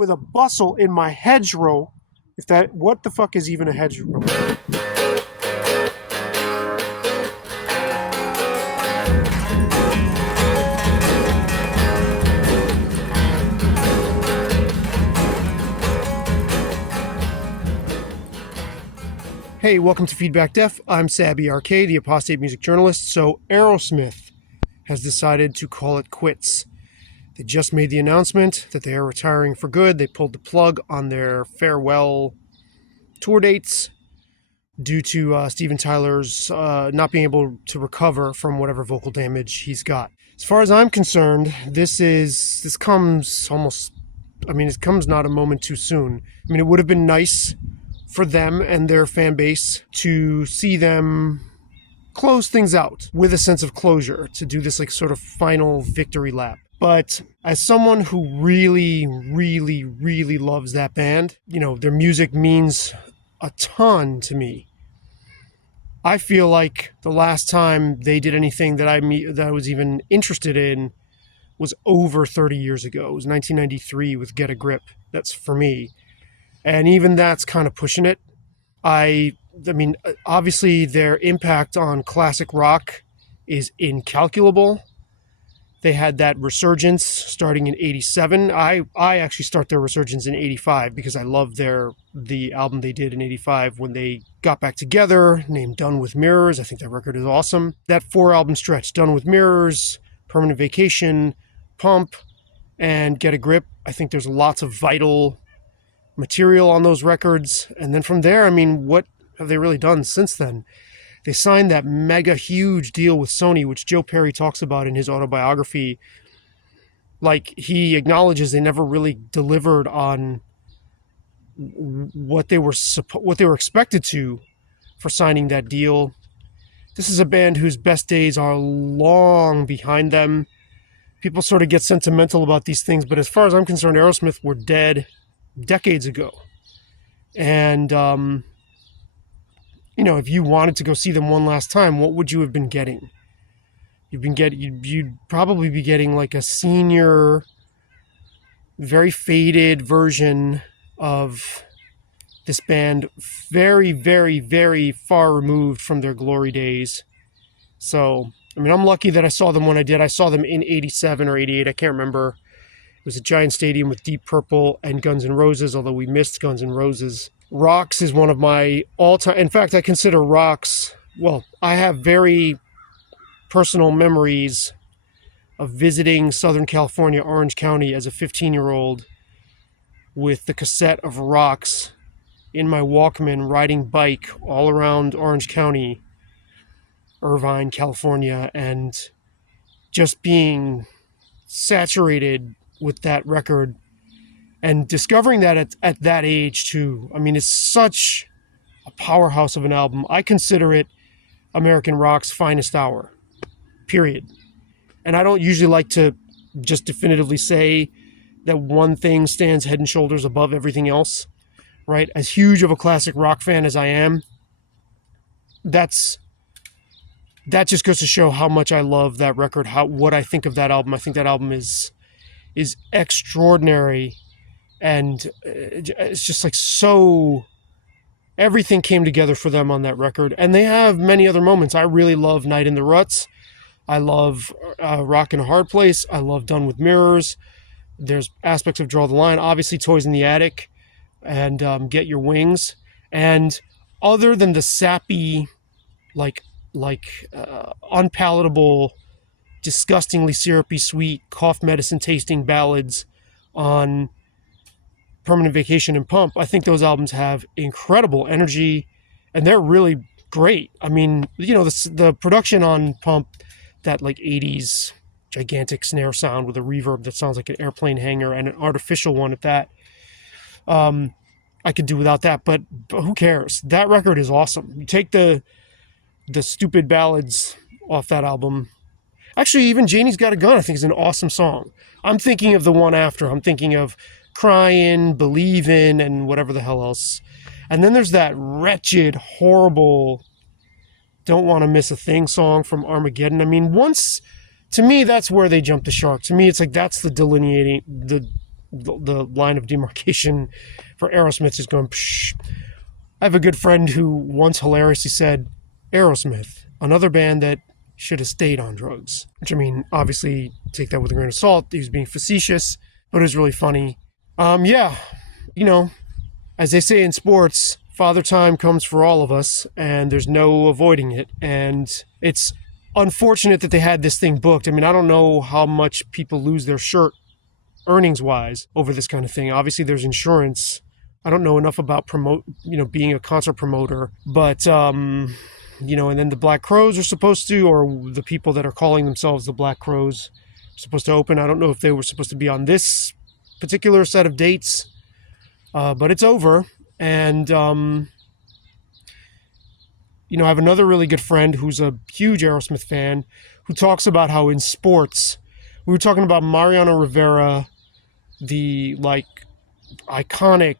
with a bustle in my hedgerow. What the fuck is even a hedgerow? Hey, welcome to Feedback Def. I'm Sabby RK, the apostate music journalist. So Aerosmith has decided to call it quits. They just made the announcement that they are retiring for good. They pulled the plug on their farewell tour dates due to Steven Tyler's not being able to recover from whatever vocal damage he's got. As far as I'm concerned, this comes not a moment too soon. I mean, it would have been nice for them and their fan base to see them close things out with a sense of closure, to do this like sort of final victory lap. But as someone who really, really, really loves that band, their music means a ton to me. I feel like the last time they did anything that I was even interested in was over 30 years ago. It was 1993 with Get a Grip. That's for me. And even that's kind of pushing it. I mean, obviously their impact on classic rock is incalculable. They had that resurgence starting in 87. I actually start their resurgence in 85 because I love the album they did in 85 when they got back together, named Done with Mirrors. I think that record is awesome. That 4-album stretch, Done with Mirrors, Permanent Vacation, Pump, and Get a Grip. I think there's lots of vital material on those records. And then from there, I mean, what have they really done since then? They signed that mega huge deal with Sony, which Joe Perry talks about in his autobiography. Like, he acknowledges they never really delivered on what they were expected to for signing that deal. This is a band whose best days are long behind them. People sort of get sentimental about these things, but as far as I'm concerned, Aerosmith were dead decades ago. And, if you wanted to go see them one last time, what would you have been getting? You'd probably be getting like a senior, very faded version of this band, very, very, very far removed from their glory days. So, I mean, I'm lucky that I saw them when I did. I saw them in 87 or 88, I can't remember. It was a giant stadium with Deep Purple and Guns N' Roses, although we missed Guns N' Roses. Rocks is one of my all-time... In fact, I consider Rocks... Well, I have very personal memories of visiting Southern California, Orange County, as a 15-year-old with the cassette of Rocks in my Walkman, riding bike all around Orange County, Irvine, California, and just being saturated with that record and discovering that at that age too. I mean, it's such a powerhouse of an album. I consider it American rock's finest hour, period. And I don't usually like to just definitively say that one thing stands head and shoulders above everything else, right? As huge of a classic rock fan as I am, that just goes to show how much I love that record, what I think of that album. I think that album is extraordinary, and it's just like so... Everything came together for them on that record, and they have many other moments. I really love Night in the Ruts. I love Rock in a Hard Place. I love Done with Mirrors. There's aspects of Draw the Line, obviously Toys in the Attic, and Get Your Wings. And other than the sappy, unpalatable, disgustingly syrupy sweet cough medicine tasting ballads on Permanent Vacation and Pump, I think those albums have incredible energy, and they're really great. I mean, the production on Pump, that like 80s gigantic snare sound with a reverb that sounds like an airplane hangar, and an artificial one at that, I could do without that, but who cares? That record is awesome. You take the stupid ballads off that album. Actually, even Janie's Got a Gun, I think, is an awesome song. I'm thinking of the one after. I'm thinking of Crying, Believin', and whatever the hell else. And then there's that wretched, horrible Don't Want to Miss a Thing song from Armageddon. I mean, to me, that's where they jumped the shark. To me, it's like that's the the line of demarcation for Aerosmith is going, psh. I have a good friend who once hilariously said, Aerosmith, another band that should have stayed on drugs. Which, I mean, obviously, take that with a grain of salt. He was being facetious, but it was really funny. Yeah, you know, as they say in sports, father time comes for all of us, and there's no avoiding it. And it's unfortunate that they had this thing booked. I mean, I don't know how much people lose their shirt earnings-wise over this kind of thing. Obviously, there's insurance. I don't know enough about being a concert promoter, but and then the Black Crowes are supposed to, or the people that are calling themselves the Black Crowes, are supposed to open. I don't know if they were supposed to be on this particular set of dates, but it's over. And I have another really good friend who's a huge Aerosmith fan, who talks about how in sports, we were talking about Mariano Rivera, the iconic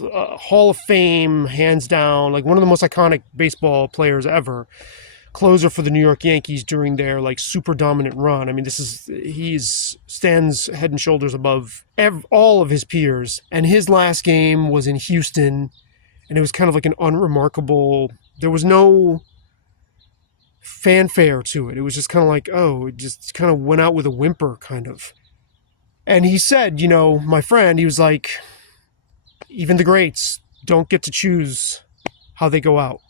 Hall of Fame, hands down, like one of the most iconic baseball players ever, closer for the New York Yankees during their super dominant run. I mean, he stands head and shoulders above all of his peers. And his last game was in Houston, and it was kind of like an unremarkable. There was no fanfare to it. It was just kind of like, it just kind of went out with a whimper, kind of. And he said, my friend, he was like, even the greats don't get to choose how they go out.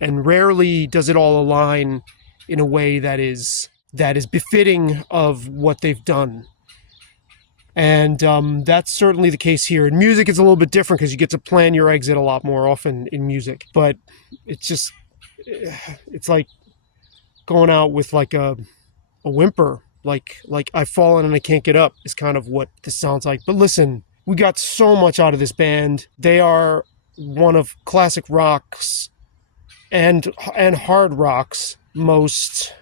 And rarely does it all align in a way that is befitting of what they've done. And that's certainly the case here. In music, it's a little bit different because you get to plan your exit a lot more often in music. But it's like going out with like a whimper, like I've fallen and I can't get up is kind of what this sounds like. But listen, we got so much out of this band. They are one of classic rock's and hard rock's most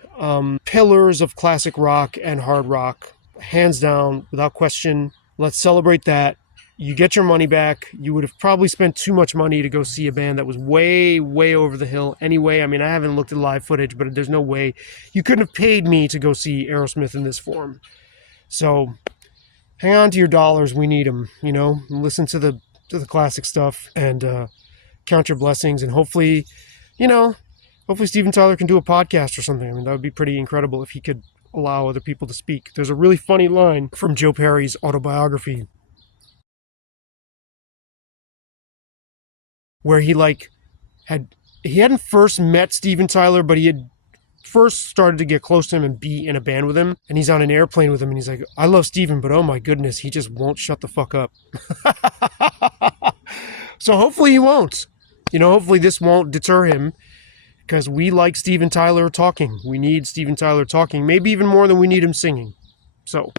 pillars of classic rock and hard rock, hands down, without question. Let's celebrate that. You get your money back. You would have probably spent too much money to go see a band that was way, way over the hill anyway. I mean, I haven't looked at live footage, but there's no way. You couldn't have paid me to go see Aerosmith in this form. So hang on to your dollars. We need them, listen to the classic stuff and count your blessings. And hopefully Steven Tyler can do a podcast or something. I mean, that would be pretty incredible if he could allow other people to speak. There's a really funny line from Joe Perry's autobiography where he hadn't first met Steven Tyler, but he had first started to get close to him and be in a band with him. And he's on an airplane with him and he's like, I love Steven, but oh my goodness, he just won't shut the fuck up. So hopefully he won't. Hopefully this won't deter him, because we like Steven Tyler talking. We need Steven Tyler talking, maybe even more than we need him singing. So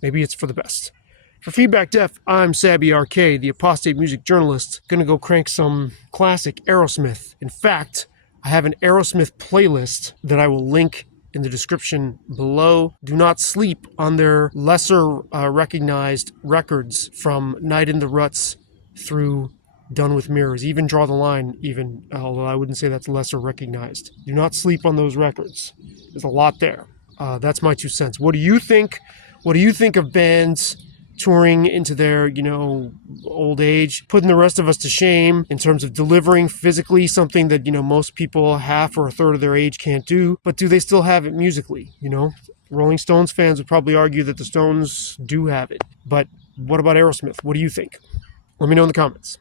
maybe it's for the best. For Feedback Def, I'm Sabby RK, the apostate music journalist. Gonna go crank some classic Aerosmith. In fact, I have an Aerosmith playlist that I will link in the description below. Do not sleep on their lesser recognized records, from Night in the Ruts through Done with Mirrors. Even Draw the Line, although I wouldn't say that's lesser recognized. Do not sleep on those records. There's a lot there. That's my 2 cents. What do you think? What do you think of bands touring into their, old age, putting the rest of us to shame in terms of delivering physically something that, most people half or a third of their age can't do? But do they still have it musically? Rolling Stones fans would probably argue that the Stones do have it. But what about Aerosmith? What do you think? Let me know in the comments.